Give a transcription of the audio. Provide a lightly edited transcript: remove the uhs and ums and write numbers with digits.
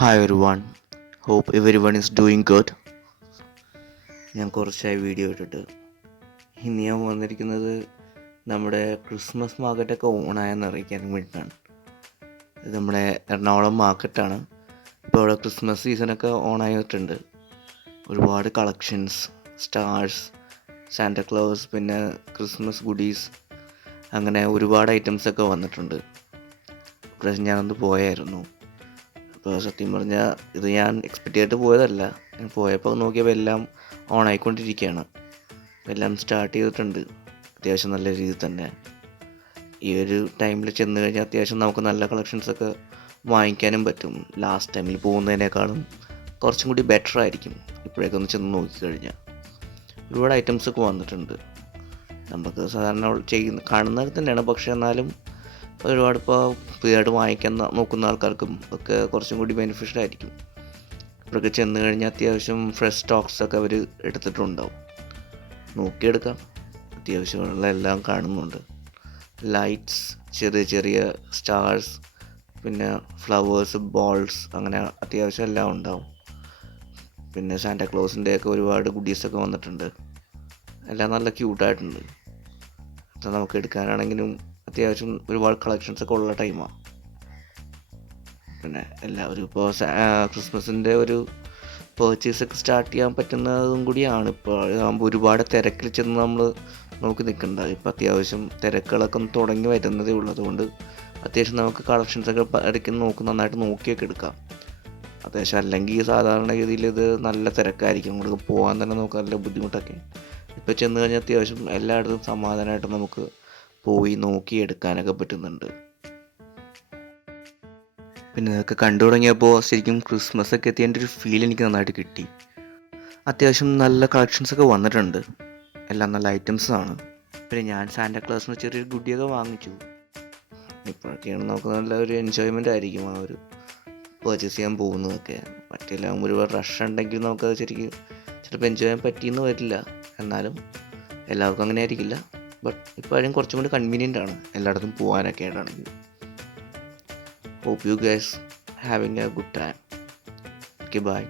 Hi everyone, hope everyone is doing good. ഞാൻ കുറച്ചായി video ഇട്ടിട്ട് ഇന്ന് ഞാൻ വന്നിരിക്കുന്നത് നമ്മുടെ ക്രിസ്മസ് മാർക്കറ്റൊക്കെ ഓണായെന്ന് അറിയിക്കാൻ വേണ്ടിയിട്ടാണ്. ഇത് നമ്മുടെ എറണാകുളം മാർക്കറ്റാണ്. ഇപ്പോൾ ഇവിടെ ക്രിസ്മസ് സീസണൊക്കെ ഓണായിട്ടുണ്ട്. ഒരുപാട് കളക്ഷൻസ്, സ്റ്റാർസ്, സാന്റാക്ലോസ്, പിന്നെ ക്രിസ്മസ് ഗുഡീസ്, അങ്ങനെ ഒരുപാട് ഐറ്റംസൊക്കെ വന്നിട്ടുണ്ട്. ഇപ്രാവശ്യം ഞാനൊന്ന് പോയായിരുന്നു. അപ്പോൾ സത്യം പറഞ്ഞാൽ ഇത് ഞാൻ എക്സ്പെക്റ്റ് ചെയ്തിട്ട് പോയതല്ല. ഞാൻ പോയപ്പോൾ നോക്കിയപ്പോൾ എല്ലാം ഓണായിക്കൊണ്ടിരിക്കുകയാണ്. എല്ലാം സ്റ്റാർട്ട് ചെയ്തിട്ടുണ്ട് അത്യാവശ്യം നല്ല രീതിയിൽ തന്നെ. ഈ ഒരു ടൈമിൽ ചെന്ന് കഴിഞ്ഞാൽ അത്യാവശ്യം നമുക്ക് നല്ല കളക്ഷൻസൊക്കെ വാങ്ങിക്കാനും പറ്റും. ലാസ്റ്റ് ടൈമിൽ പോകുന്നതിനേക്കാളും കുറച്ചും കൂടി ബെറ്റർ ആയിരിക്കും ഇപ്പോഴേക്ക് ഒന്ന് ചെന്ന് നോക്കിക്കഴിഞ്ഞാൽ. ഒരുപാട് ഐറ്റംസൊക്കെ വന്നിട്ടുണ്ട്. നമുക്ക് സാധാരണ കാണുന്നത് തന്നെയാണ്, പക്ഷേ എന്നാലും ഒരുപാട് ഇപ്പോൾ പുതിയതായിട്ട് വാങ്ങിക്കാൻ നോക്കുന്ന ആൾക്കാർക്കും ഒക്കെ കുറച്ചും കൂടി ബെനിഫിഷ്യൽ ആയിരിക്കും. ഇവിടെയൊക്കെ ചെന്ന് കഴിഞ്ഞാൽ അത്യാവശ്യം ഫ്രഷ് സ്റ്റോക്സൊക്കെ അവർ എടുത്തിട്ടുണ്ടാവും. നോക്കിയെടുക്കാം. അത്യാവശ്യമുള്ള എല്ലാം കാണുന്നുണ്ട്. ലൈറ്റ്സ്, ചെറിയ ചെറിയ സ്റ്റാർസ്, പിന്നെ ഫ്ലവേഴ്സ്, ബോൾസ്, അങ്ങനെ അത്യാവശ്യം എല്ലാം ഉണ്ടാവും. പിന്നെ സാന്റാക്ലോസിൻ്റെയൊക്കെ ഒരുപാട് ഗുഡീസൊക്കെ വന്നിട്ടുണ്ട്. എല്ലാം നല്ല ക്യൂട്ടായിട്ടുണ്ട്. അത് നമുക്ക് എടുക്കാനാണെങ്കിലും അത്യാവശ്യം ഒരുപാട് കളക്ഷൻസൊക്കെ ഉള്ള ടൈമാണ്. പിന്നെ എല്ലാവരും ഇപ്പോൾ ക്രിസ്മസിൻ്റെ ഒരു പേർച്ചേസൊക്കെ സ്റ്റാർട്ട് ചെയ്യാൻ പറ്റുന്നതും കൂടിയാണ്. ഇപ്പോൾ ആകുമ്പോൾ ഒരുപാട് തിരക്കിൽ ചെന്ന് നമ്മൾ നോക്കി നിൽക്കണ്ട. ഇപ്പോൾ അത്യാവശ്യം തിരക്കുകളൊക്കെ ഒന്ന് തുടങ്ങി വരുന്നതേ ഉള്ളതുകൊണ്ട് അത്യാവശ്യം നമുക്ക് കളക്ഷൻസൊക്കെ ഇടയ്ക്ക് നന്നായിട്ട് നോക്കിയൊക്കെ എടുക്കാം. അത്യാവശ്യം അല്ലെങ്കിൽ സാധാരണ രീതിയിൽ ഇത് നല്ല തിരക്കായിരിക്കും. അങ്ങോട്ട് പോകാൻ തന്നെ നമുക്ക് നല്ല ബുദ്ധിമുട്ടൊക്കെ. ഇപ്പോൾ ചെന്ന് കഴിഞ്ഞാൽ അത്യാവശ്യം എല്ലായിടത്തും സമാധാനമായിട്ട് നമുക്ക് പോയി നോക്കി എടുക്കാനൊക്കെ പറ്റുന്നുണ്ട്. പിന്നെ ഇതൊക്കെ കണ്ടു തുടങ്ങിയപ്പോൾ ശരിക്കും ക്രിസ്മസൊക്കെ എത്തിയതിൻ്റെ ഒരു ഫീൽ എനിക്ക് നന്നായിട്ട് കിട്ടി. അത്യാവശ്യം നല്ല കളക്ഷൻസൊക്കെ വന്നിട്ടുണ്ട്. എല്ലാം നല്ല ഐറ്റംസാണ്. പിന്നെ ഞാൻ സാന്റാക്ലോസിന് ചെറിയൊരു ഗുഡിയൊക്കെ വാങ്ങിച്ചു. ഇപ്പോഴൊക്കെയാണ് നമുക്ക് നല്ല ഒരു എൻജോയ്മെൻ്റ് ആയിരിക്കും ആ ഒരു പർച്ചേസ് ചെയ്യാൻ പോകുന്നതൊക്കെ. മറ്റെല്ലാം ഒരുപാട് റഷ് ഉണ്ടെങ്കിൽ നമുക്കത് ശരിക്കും ചിലപ്പോൾ എൻജോയ് ചെയ്യാൻ പറ്റിയെന്ന് വരില്ല. എന്നാലും എല്ലാവർക്കും അങ്ങനെ ആയിരിക്കില്ല. ബട്ട് ഇപ്പോഴും കുറച്ചും കൂടി കൺവീനിയൻ്റ് ആണ് എല്ലായിടത്തും പോകാനൊക്കെ ആയിട്ടാണെങ്കിൽ. Hope you guys having a good time. Okay, bye.